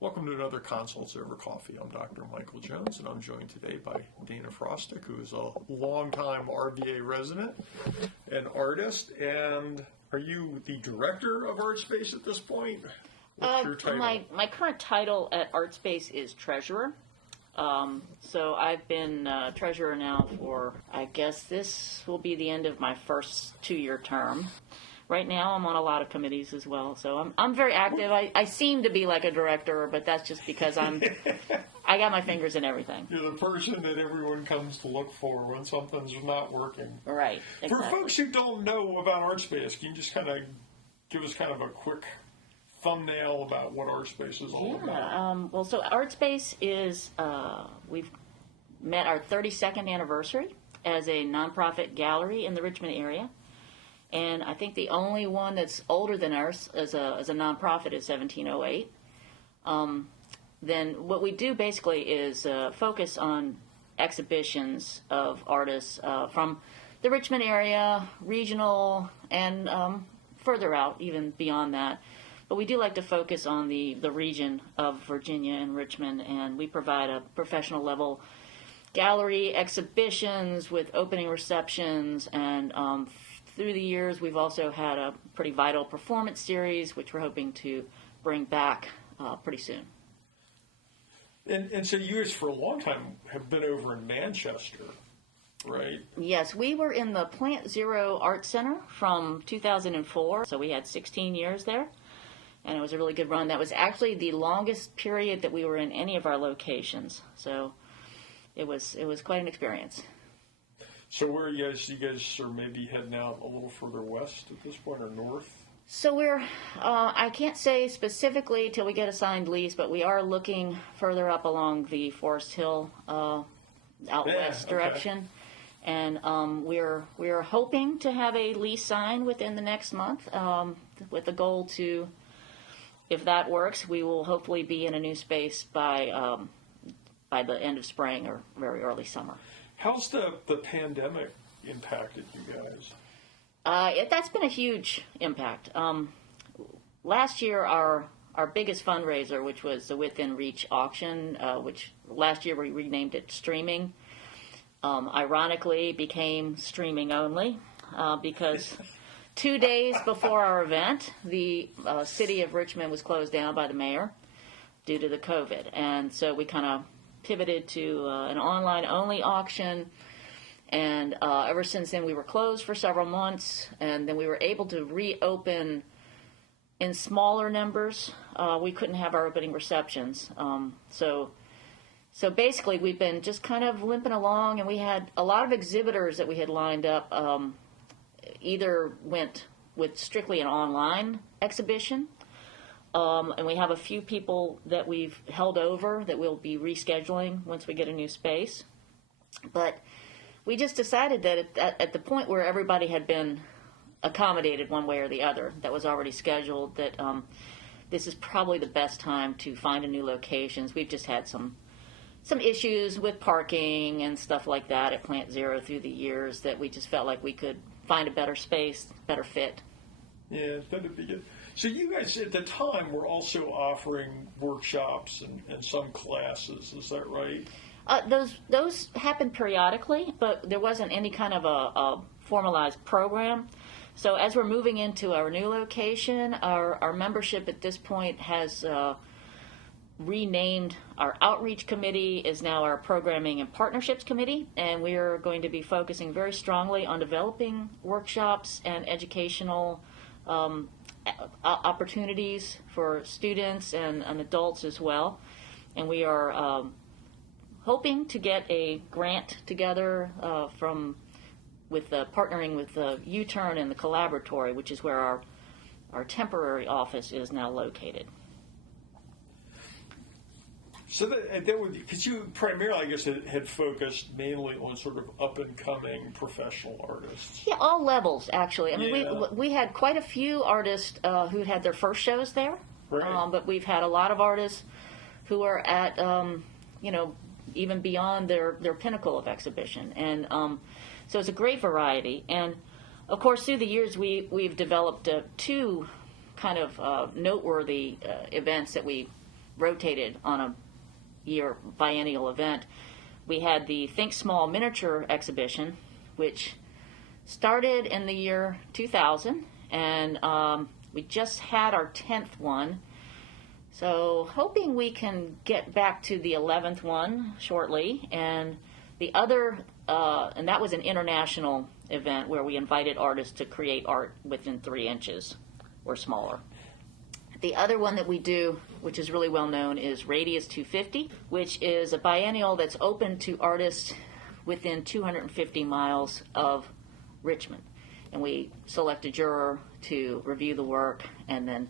Welcome to another Consults Over Coffee. I'm Dr. Michael Jones, and I'm joined today by Dana Frostick, who is a longtime RVA resident and artist. And are you the director of Artspace at this point? What's your title? My current title at Artspace is treasurer. So I've been treasurer now for, I guess this will be the end of my first 2-year term. Right now, I'm on a lot of committees as well, so I'm very active. I seem to be like a director, but that's just because I got my fingers in everything. You're the person that everyone comes to look for when something's not working. Right. Exactly. For folks who don't know about Artspace, can you just kind of give us kind of a quick thumbnail about what Artspace is all about? Well, so Artspace is, we've met our 32nd anniversary as a nonprofit gallery in the Richmond area. And I think the only one that's older than ours as a nonprofit is 1708. Then what we do basically is focus on exhibitions of artists from the Richmond area, regional, and further out, even beyond that. But we do like to focus on the region of Virginia and Richmond, and we provide a professional level gallery exhibitions with opening receptions, and through the years, we've also had a pretty vital performance series, which we're hoping to bring back pretty soon. And so you guys, for a long time, have been over in Manchester, right? Yes, we were in the Plant Zero Art Center from 2004, so we had 16 years there, and it was a really good run. That was actually the longest period that we were in any of our locations, so it was quite an experience. So where are you guys? You guys are maybe heading out a little further west at this point, or north? So we're, I can't say specifically till we get a signed lease, but we are looking further up along the Forest Hill out west direction. And we're hoping to have a lease signed within the next month with the goal to, if that works, we will hopefully be in a new space by the end of spring or very early summer. How's the pandemic impacted you guys? That's been a huge impact. Last year, our biggest fundraiser, which was the Within Reach auction, which last year we renamed it Streaming, ironically became streaming only because 2 days before our event, the city of Richmond was closed down by the mayor due to the COVID. And so we kind of pivoted to an online-only auction, and ever since then we were closed for several months, and then we were able to reopen in smaller numbers. We couldn't have our opening receptions, so basically we've been just kind of limping along, and we had a lot of exhibitors that we had lined up either went with strictly an online exhibition, and we have a few people that we've held over that we'll be rescheduling once we get a new space. But we just decided that at the point where everybody had been accommodated one way or the other, that was already scheduled, that this is probably the best time to find a new locations. We've just had some issues with parking and stuff like that at Plant Zero through the years that we just felt like we could find a better space, better fit. Yeah, that'd be good. So you guys at the time were also offering workshops and some classes, is that right? Those happened periodically, but there wasn't any kind of a formalized program. So as we're moving into our new location, our membership at this point has renamed. Our outreach committee is now our programming and partnerships committee, and we are going to be focusing very strongly on developing workshops and educational opportunities for students and adults as well. And we are hoping to get a grant together partnering with the U-Turn and the Collaboratory, which is where our temporary office is now located. So that would, because you primarily, I guess, had focused mainly on sort of up-and-coming professional artists. Yeah, all levels, actually. I mean, we had quite a few artists who had their first shows there, right. But we've had a lot of artists who are at, even beyond their pinnacle of exhibition. And so it's a great variety. And, of course, through the years, we've developed two kind of noteworthy events that we rotated on a year biennial event. We had the Think Small miniature exhibition, which started in the year 2000, and we just had our 10th one. So hoping we can get back to the 11th one shortly. And the other, and that was an international event where we invited artists to create art within 3 inches or smaller. The other one that we do, which is really well known, is Radius 250, which is a biennial that's open to artists within 250 miles of Richmond. And we select a juror to review the work and then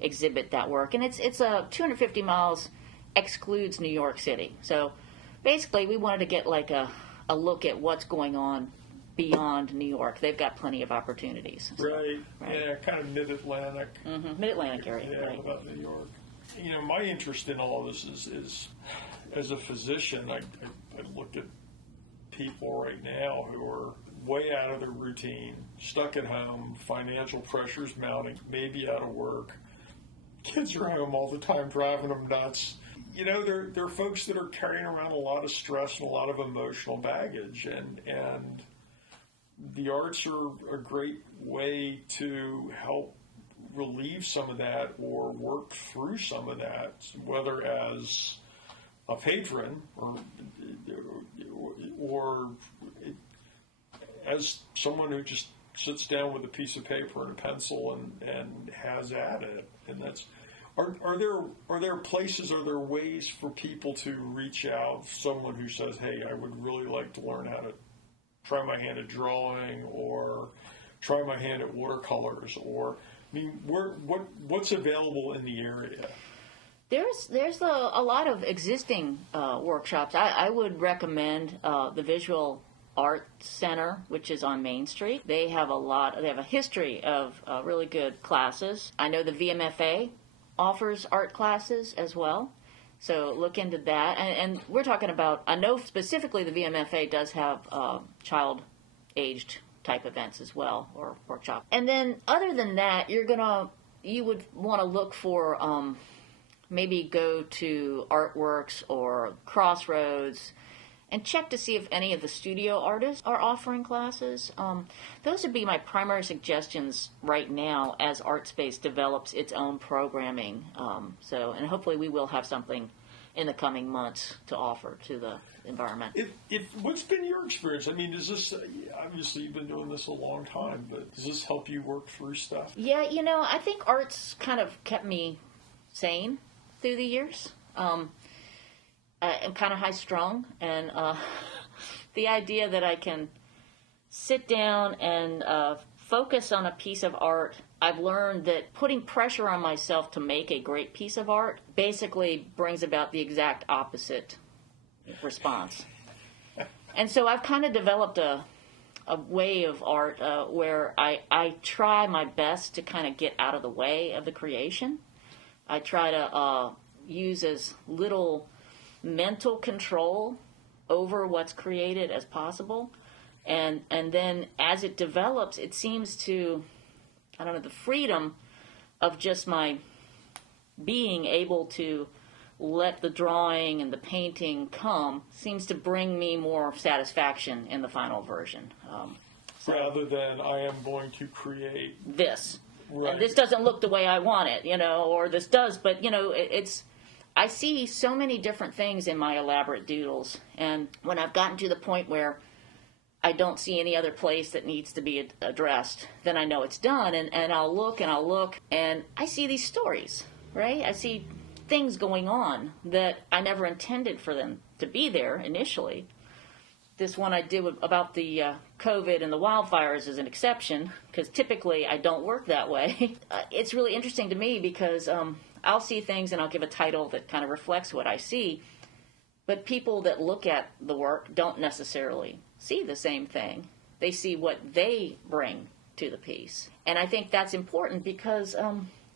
exhibit that work. And it's 250 miles excludes New York City. So basically we wanted to get like a look at what's going on beyond New York. They've got plenty of opportunities. Right. Yeah, kind of mid-Atlantic. Mm-hmm. Mid-Atlantic area. Yeah, right. about New York. You know, my interest in all this is as a physician, I look at people right now who are way out of their routine, stuck at home, financial pressures mounting, maybe out of work. Kids are home all the time, driving them nuts. You know, they're folks that are carrying around a lot of stress and a lot of emotional baggage, and the arts are a great way to help relieve some of that or work through some of that, whether as a patron or as someone who just sits down with a piece of paper and a pencil and has at it. And that's are there places, are there ways for people to reach out, someone who says, hey, I would really like to learn how to try my hand at drawing or try my hand at watercolors, or I mean, what's available in the area? There's a lot of existing workshops. I would recommend the Visual Art Center, which is on Main Street. They have a history of really good classes. I know the VMFA offers art classes as well. So look into that. And we're talking about, I know specifically the VMFA does have child-aged type events as well, or workshop. And then other than that, you would want to look for maybe go to Artworks or Crossroads and check to see if any of the studio artists are offering classes. Those would be my primary suggestions right now as Artspace develops its own programming. And hopefully we will have something in the coming months to offer to the environment. What's been your experience? I mean, does this, obviously you've been doing this a long time, but does this help you work through stuff? Yeah, I think art's kind of kept me sane through the years. I'm kind of high-strung, and the idea that I can sit down and focus on a piece of art, I've learned that putting pressure on myself to make a great piece of art basically brings about the exact opposite response. And so I've kind of developed a way of art where I try my best to kind of get out of the way of the creation. I try to use as little mental control over what's created as possible, and then as it develops, it seems to, the freedom of just my being able to let the drawing and the painting come seems to bring me more satisfaction in the final version. Rather than I am going to create this. Right. And this doesn't look the way I want it, or this does, but I see so many different things in my elaborate doodles, and when I've gotten to the point where I don't see any other place that needs to be addressed, then I know it's done, and I'll look, and I see these stories, right? I see things going on that I never intended for them to be there initially. This one I did about the COVID and the wildfires is an exception, because typically I don't work that way. It's really interesting to me because I'll see things and I'll give a title that kind of reflects what I see, but people that look at the work don't necessarily see the same thing. They see what they bring to the piece. And I think that's important because,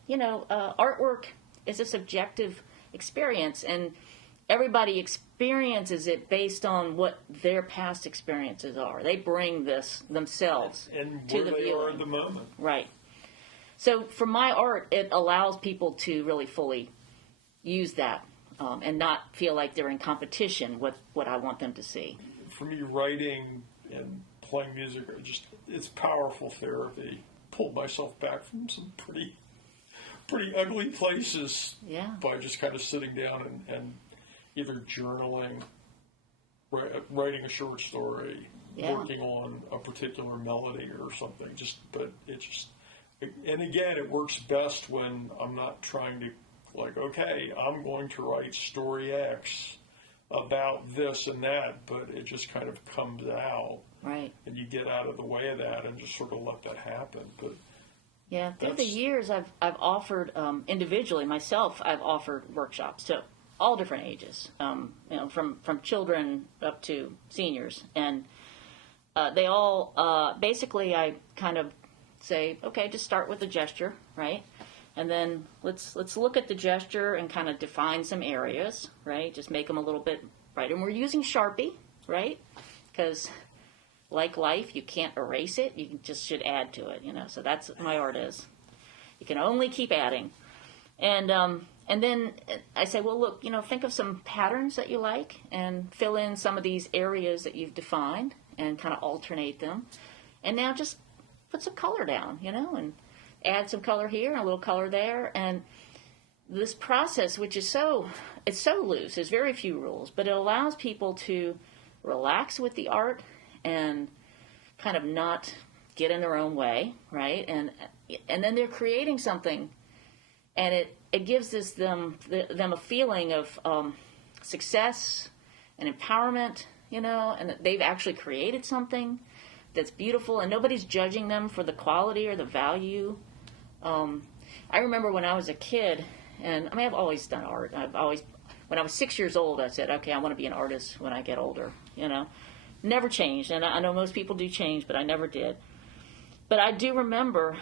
artwork is a subjective experience, and everybody experiences it based on what their past experiences are. They bring this themselves and to where the they viewing. are at the moment. Right. So for my art, it allows people to really fully use that and not feel like they're in competition with what I want them to see. For me, writing and playing music it's powerful therapy. Pulled myself back from some pretty ugly places by just kind of sitting down and either journaling, writing a short story, working on a particular melody or something. And again, it works best when I'm not trying to, like, okay, I'm going to write story X about this and that, but it just kind of comes out. Right. And you get out of the way of that and just sort of let that happen. But yeah, through the years, I've offered individually myself. I've offered workshops to all different ages, from children up to seniors, and they all basically I kind of say, okay, just start with the gesture, right, and then let's look at the gesture and kind of define some areas, right, just make them a little bit brighter. And we're using Sharpie, right, because like life, you can't erase it. You just should add to it, So that's what my art is. You can only keep adding. And then I say, well, look, think of some patterns that you like and fill in some of these areas that you've defined and kind of alternate them. And now just put some color down, and add some color here and a little color there. And this process, which is it's so loose, there's very few rules, but it allows people to relax with the art and kind of not get in their own way, right? And then they're creating something, and it gives them a feeling of success and empowerment, and that they've actually created something that's beautiful, and nobody's judging them for the quality or the value. I remember when I was a kid, and I've always done art. When I was 6 years old, I said, okay, I want to be an artist when I get older, Never changed, and I know most people do change, but I never did. But I do remember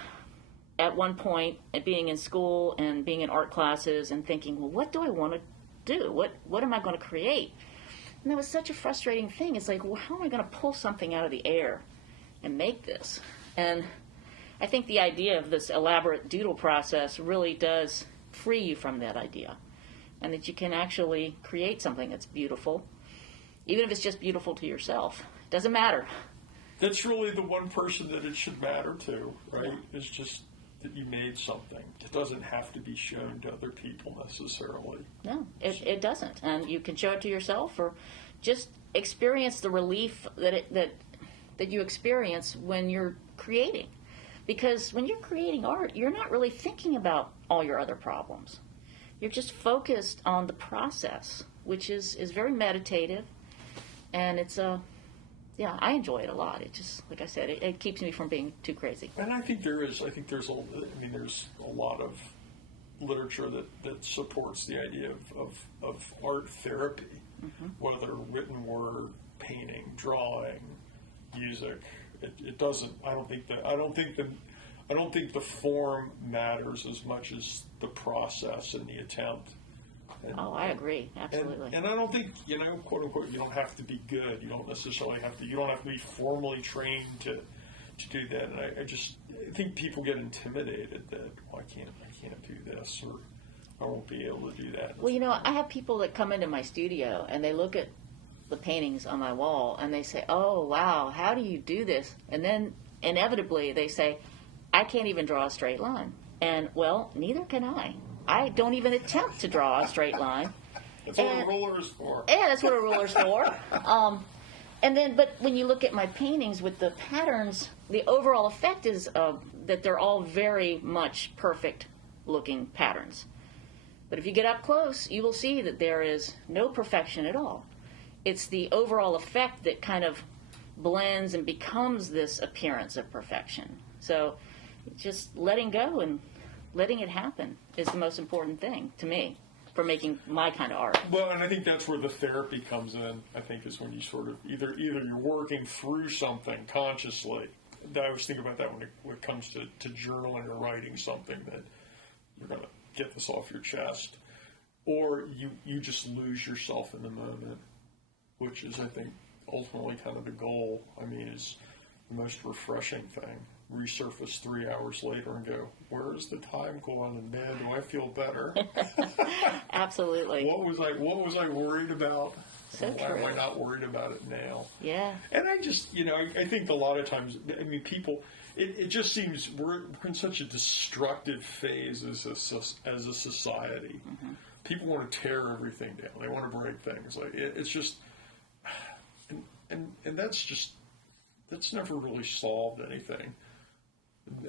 at one point being in school and being in art classes and thinking, well, what do I want to do? What am I going to create? And that was such a frustrating thing. It's like, well, how am I going to pull something out of the air and make this? And I think the idea of this elaborate doodle process really does free you from that idea, and that you can actually create something that's beautiful. Even if it's just beautiful to yourself. It doesn't matter. That's really the one person that it should matter to, right? It's just that you made something. It doesn't have to be shown to other people necessarily. No, it doesn't. And you can show it to yourself or just experience the relief that you experience when you're creating. Because when you're creating art, you're not really thinking about all your other problems. You're just focused on the process, which is very meditative. And it's I enjoy it a lot. It just, like I said, it keeps me from being too crazy. And I think there's a lot of literature that supports the idea of art therapy, whether written word, painting, drawing, music. It doesn't. I don't think the form matters as much as the process and the attempt. I agree, absolutely. And I don't think, quote unquote, you don't have to be good. You don't necessarily have to. You don't have to be formally trained to do that. And I think people get intimidated that, well, I can't do this, or I won't be able to do that. Well, I have people that come into my studio and they look at the paintings on my wall and they say, "Oh, wow, how do you do this?" And then inevitably they say, "I can't even draw a straight line." And well, neither can I. I don't even attempt to draw a straight line. That's what a ruler is for. Yeah, that's what a ruler's for. But when you look at my paintings with the patterns, the overall effect is that they're all very much perfect-looking patterns. But if you get up close, you will see that there is no perfection at all. It's the overall effect that kind of blends and becomes this appearance of perfection. So just letting go and letting it happen is the most important thing to me for making my kind of art. Well, and I think that's where the therapy comes in, I think, is when you sort of either you're working through something consciously. I always think about that when it comes to journaling or writing something, that you're going to get this off your chest, or you just lose yourself in the moment, which is, I think, ultimately kind of the goal. I mean, is the most refreshing thing. resurface 3 hours later and go, where's the time going? And man, do I feel better. Absolutely. What was I worried about? So Why true. am I not worried about it now? Yeah. And I just, I think a lot of times, I mean, people, it just seems we're in such a destructive phase as a society. Mm-hmm. People want to tear everything down. They want to break things. Like it's just, and that's never really solved anything.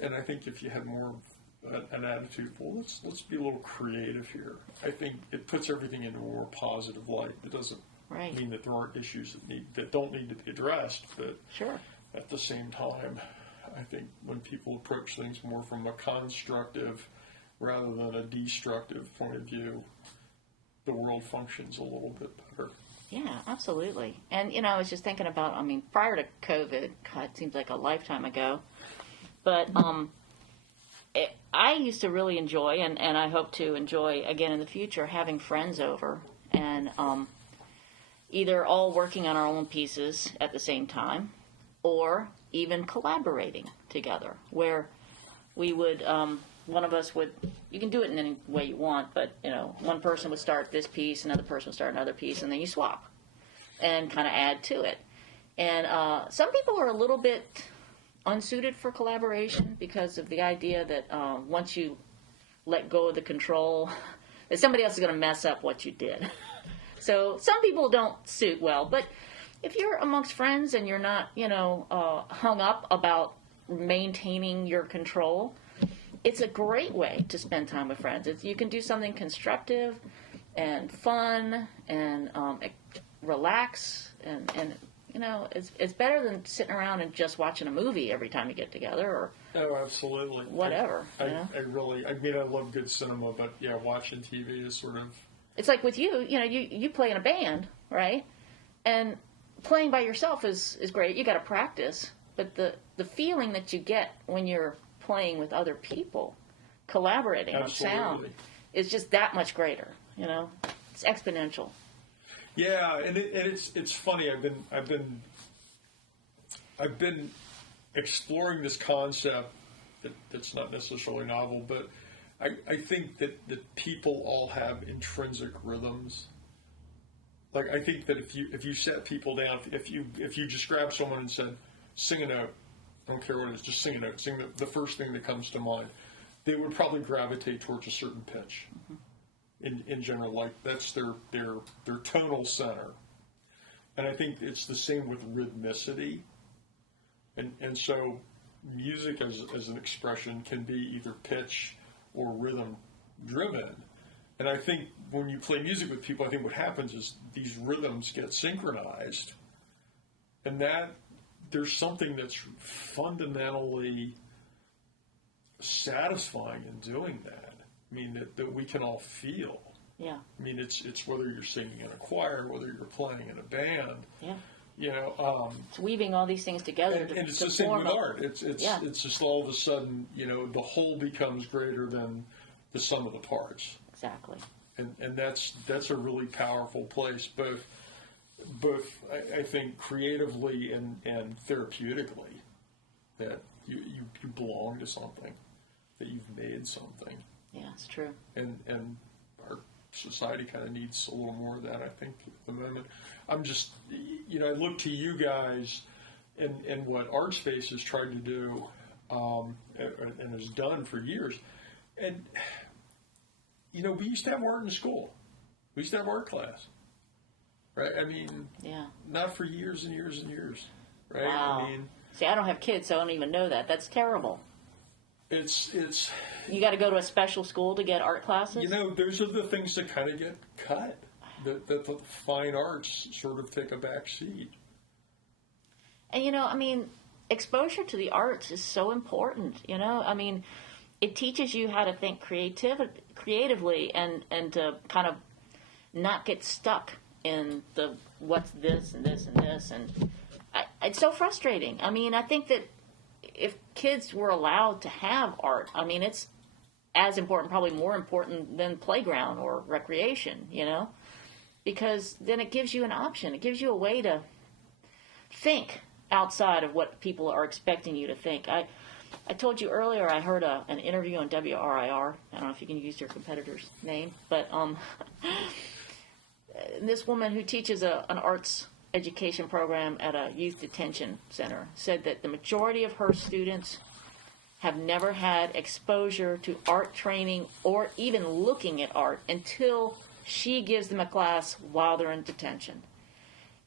And I think if you had more of an attitude, well, let's be a little creative here. I think it puts everything into a more positive light. It doesn't mean that there aren't issues that don't need to be addressed, but Sure. at the same time, I think when people approach things more from a constructive rather than a destructive point of view, the world functions a little bit better. Yeah, absolutely. And, I was just thinking about, prior to COVID, God, it seems like a lifetime ago, but I used to really enjoy, and I hope to enjoy again in the future, having friends over and either all working on our own pieces at the same time or even collaborating together, where we would, one of us would, you can do it in any way you want, but, one person would start this piece, another person would start another piece, and then you swap and kind of add to it. And some people are a little bit unsuited for collaboration because of the idea that once you let go of the control, that somebody else is going to mess up what you did. So some people don't suit well, but if you're amongst friends and you're not, hung up about maintaining your control, it's a great way to spend time with friends. You can do something constructive and fun and relax, and it's better than sitting around and just watching a movie every time you get together or Absolutely. Whatever. I love good cinema, but yeah, watching TV is sort of. It's like with you, you play in a band, right? And playing by yourself is great. You got to practice, but the feeling that you get when you're playing with other people, collaborating on sound, is just that much greater. It's exponential. Yeah, and it's funny. I've been exploring this concept that's not necessarily novel, but I think that people all have intrinsic rhythms. Like I think that if you set people down, if you just grab someone and said, sing a note, I don't care what it is, just sing a note, sing the first thing that comes to mind, they would probably gravitate towards a certain pitch. Mm-hmm. In general, like that's their tonal center. And I think it's the same with rhythmicity. And so music as an expression can be either pitch or rhythm driven. And I think when you play music with people, I think what happens is these rhythms get synchronized, and that there's something that's fundamentally satisfying in doing that. I mean, that we can all feel. Yeah. I mean, it's whether you're singing in a choir, whether you're playing in a band. Yeah. It's weaving all these things together. And it's the same with art. It's just all of a sudden, the whole becomes greater than the sum of the parts. Exactly. And that's a really powerful place, both I think creatively and therapeutically, that you belong to something, that you've made something. Yeah, it's true. And our society kind of needs a little more of that, I think, at the moment. I'm just, I look to you guys and what Artspace has tried to do and has done for years. And, we used to have art in school. We used to have art class, right? I mean, not for years and years and years, right? Wow. I mean, see, I don't have kids, so I don't even know that. That's terrible. It's. You got to go to a special school to get art classes? Those are the things that kind of get cut. That the fine arts sort of take a back seat. And, exposure to the arts is so important, it teaches you how to think creatively and to kind of not get stuck in the what's this and this and this. And it's so frustrating. I think that if kids were allowed to have art, it's as important, probably more important than playground or recreation, because then it gives you an option. It gives you a way to think outside of what people are expecting you to think. I told you earlier I heard an interview on WRIR. I don't know if you can use your competitor's name, but this woman who teaches an arts education program at a youth detention center said that the majority of her students have never had exposure to art training or even looking at art until she gives them a class while they're in detention.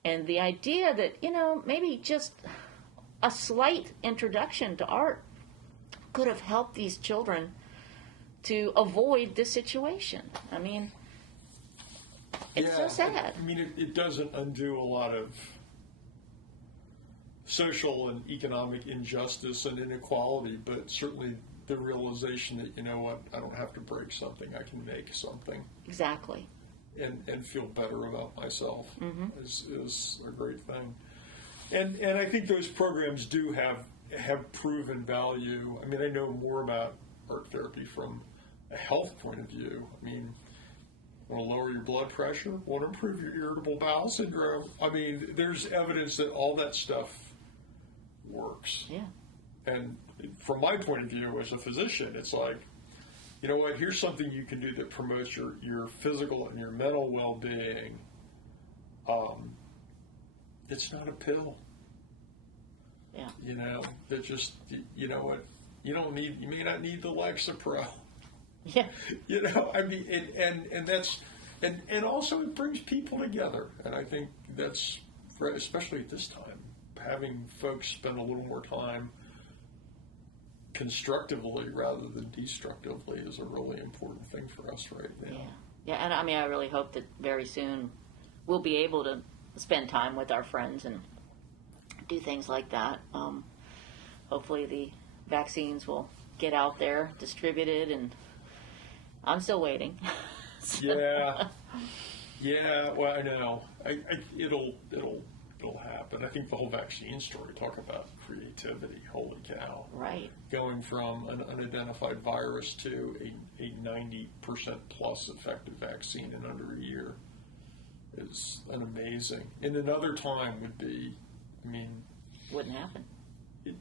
And the idea that, maybe just a slight introduction to art could have helped these children to avoid this situation. I mean, it's so sad. I mean, it doesn't undo a lot of social and economic injustice and inequality, but certainly the realization that, I don't have to break something, I can make something. Exactly. And feel better about myself is a great thing. And I think those programs do have proven value. I mean, I know more about art therapy from a health point of view. I mean, want to lower your blood pressure, want to improve your irritable bowel syndrome. I mean, there's evidence that all that stuff works. Yeah. And from my point of view as a physician, it's like, you know what, here's something you can do that promotes your physical and your mental well-being. It's not a pill. Yeah. That just, you know what, you may not need the Lexapro. Yeah. I mean, and that's, and also it brings people together. And I think that's, especially at this time, having folks spend a little more time constructively rather than destructively is a really important thing for us right now. Yeah, and I mean, I really hope that very soon we'll be able to spend time with our friends and do things like that. Hopefully the vaccines will get out there, distributed, and I'm still waiting. Yeah, well, I know. It'll happen. I think the whole vaccine story, talk about creativity, holy cow. Right. Going from an unidentified virus to a 90% plus effective vaccine in under a year is an amazing. And another time would be, I mean... Wouldn't happen.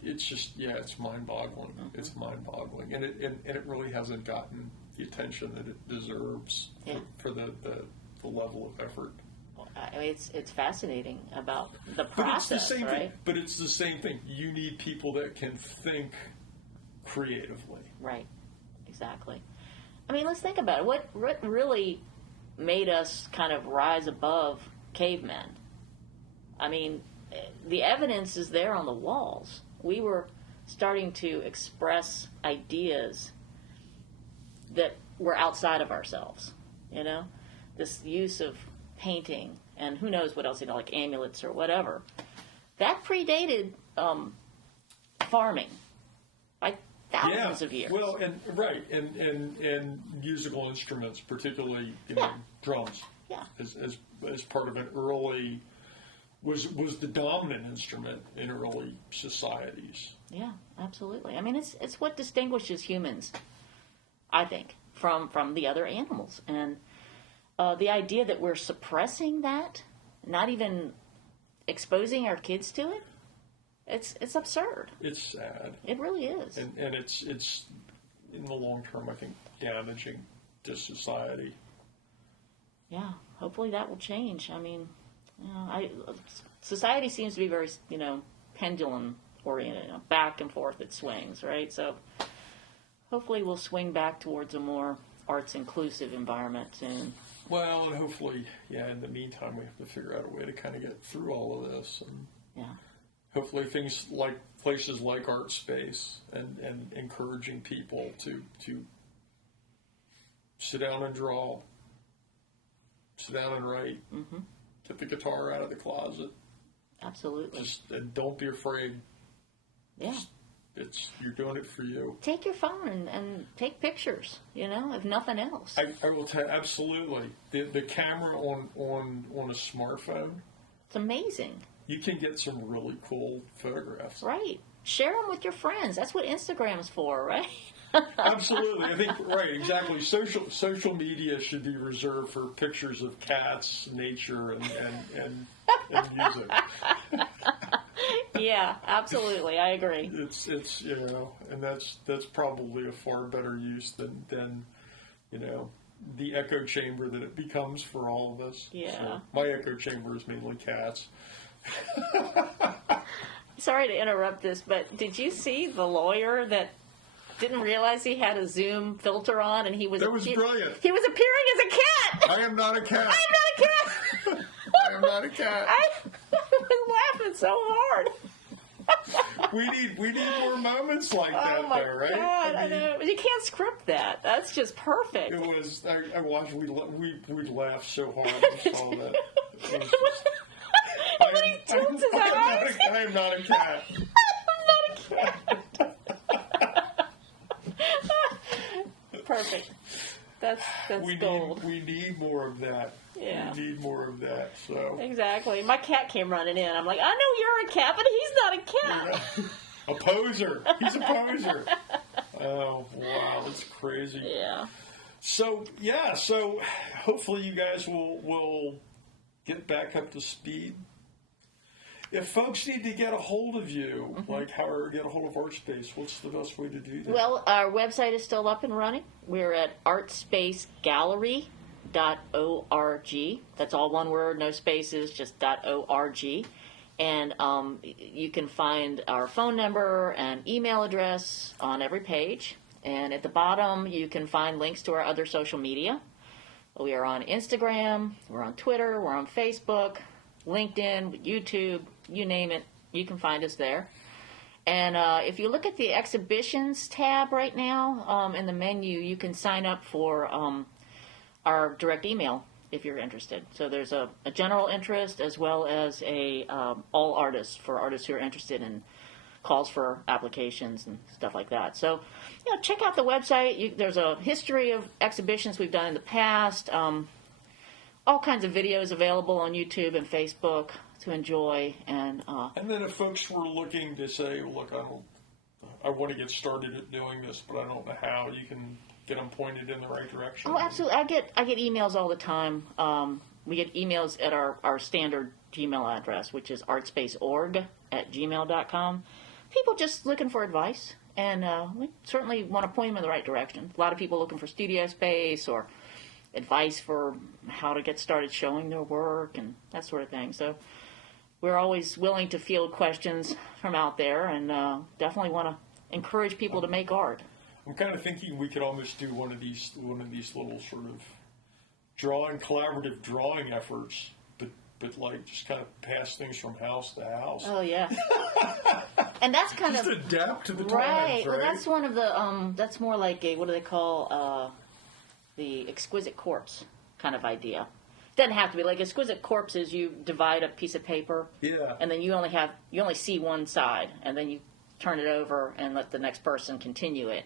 It's just, it's mind-boggling. Mm-hmm. It's mind-boggling. And it really hasn't gotten the attention that it deserves for the level of effort. I mean, it's fascinating about the process, but it's the same right? thing. But it's the same thing. You need people that can think creatively. Right. Exactly. I mean, let's think about it. What really made us kind of rise above cavemen? I mean, the evidence is there on the walls. We were starting to express ideas that were outside of ourselves, This use of painting and who knows what else, like amulets or whatever. That predated farming by thousands of years. Well, and musical instruments, particularly drums, as part of an early was the dominant instrument in early societies. Yeah, absolutely. I mean, it's what distinguishes humans, I think, from the other animals. And the idea that we're suppressing that, not even exposing our kids to it, it's absurd. It's sad. It really is. And it's in the long term, I think, damaging to society. Yeah, hopefully that will change. I mean, society seems to be very, pendulum oriented, back and forth it swings, right? So hopefully we'll swing back towards a more arts inclusive environment soon. Well, and hopefully, in the meantime, we have to figure out a way to kind of get through all of this. And hopefully things like places like Artspace and encouraging people to sit down and draw, sit down and write, get the guitar out of the closet. Absolutely. And don't be afraid. Yeah. You're doing it for you. Take your phone and take pictures, if nothing else. I will tell you, absolutely. The camera on a smartphone. It's amazing. You can get some really cool photographs. Right. Share them with your friends. That's what Instagram's for, right? Absolutely. I think, right, exactly. Social media should be reserved for pictures of cats, nature, and music. Yeah, absolutely. I agree. It's and that's probably a far better use than the echo chamber that it becomes for all of us. Yeah. So my echo chamber is mainly cats. Sorry to interrupt this, but did you see the lawyer that didn't realize he had a Zoom filter on and he was That was brilliant. He was appearing as a cat. I am not a cat. I'm not a cat. I am not a cat. I was laughing so hard. We need more moments like that, Oh my though, right? God, I know. You can't script that. That's just perfect. It was. I watched. We laughed so hard when we saw that. It was just, And then he tilts his eyes. I am not a cat. I'm not a cat. Perfect. That's gold. We need more of that. Yeah. We need more of that. So Exactly. My cat came running in. I'm like, I know you're a cat, but he's not a cat. a poser. He's a poser. Oh wow, that's crazy. Yeah. So yeah. So hopefully you guys will get back up to speed. If folks need to get a hold of you, like how or get a hold of Artspace, what's the best way to do that? Well, our website is still up and running. We're at artspacegallery.org. That's all one word, no spaces, just .org. And you can find our phone number and email address on every page. And at the bottom, you can find links to our other social media. We are on Instagram, we're on Twitter, we're on Facebook, LinkedIn, YouTube, you name it, you can find us there. And if you look at the exhibitions tab right now in the menu, you can sign up for our direct email if you're interested. So there's a general interest as well as a all artists for artists who are interested in calls for applications and stuff like that. So, check out the website. There's a history of exhibitions we've done in the past. All kinds of videos available on YouTube and Facebook to enjoy. And then if folks were looking to say, look, I want to get started at doing this, but I don't know how, you can get them pointed in the right direction. Oh, absolutely. I get emails all the time. We get emails at our standard Gmail address, which is artspaceorg@gmail.com. People just looking for advice, and we certainly want to point them in the right direction. A lot of people looking for studio space or advice for how to get started showing their work and that sort of thing. So we're always willing to field questions from out there, and definitely want to encourage people to make art. I'm kind of thinking we could almost do one of these little sort of collaborative drawing efforts, but like just kind of pass things from house to house. Oh yeah, and that's kind just of adapt to the times, right. Well, right? that's one of the that's more like a, what do they call the exquisite corpse kind of idea. Doesn't have to be like exquisite corpse is you divide a piece of paper, Yeah. and then you only see one side, and then you turn it over and let the next person continue it.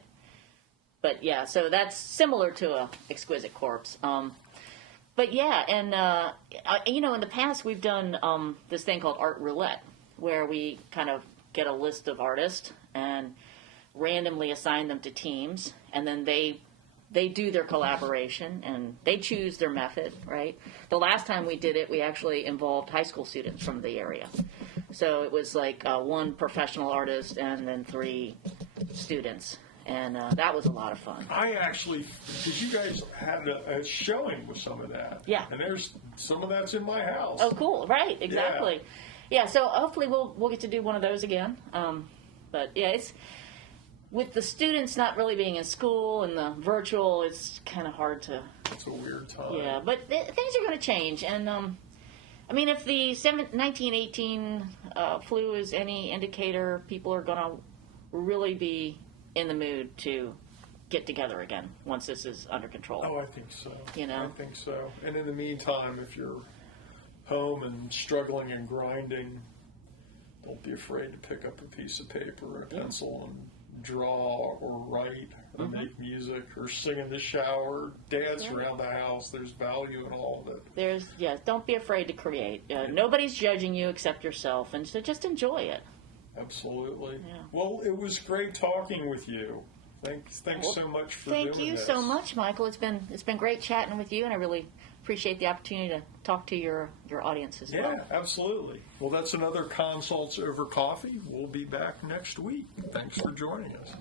But yeah, so that's similar to a exquisite corpse. But yeah, and in the past we've done this thing called Art Roulette, where we kind of get a list of artists and randomly assign them to teams, and then they do their collaboration and they choose their method, right? The last time we did it, we actually involved high school students from the area. So it was like one professional artist and then 3 students. And that was a lot of fun. Because you guys had a showing with some of that. Yeah. And there's some of that's in my house. Oh, cool. Right. Exactly. Yeah. So hopefully we'll get to do one of those again. But yeah, it's with the students not really being in school and the virtual, it's kind of hard to. It's a weird time. Yeah, but things are going to change. And if the 1918 flu is any indicator, people are going to really be in the mood to get together again once this is under control. Oh, I think so. I think so. And in the meantime, if you're home and struggling and grinding, don't be afraid to pick up a piece of paper and a pencil and draw or write or make music or sing in the shower, dance around the house. There's value in all of it. Don't be afraid to create. Nobody's judging you except yourself, and so just enjoy it. Absolutely. Yeah. Well, it was great talking with you. Thanks so much for doing this. Thank you so much, Michael. It's been great chatting with you, and I really appreciate the opportunity to talk to your audience as well. Yeah, absolutely. Well, that's another Consults Over Coffee. We'll be back next week. Thanks for joining us.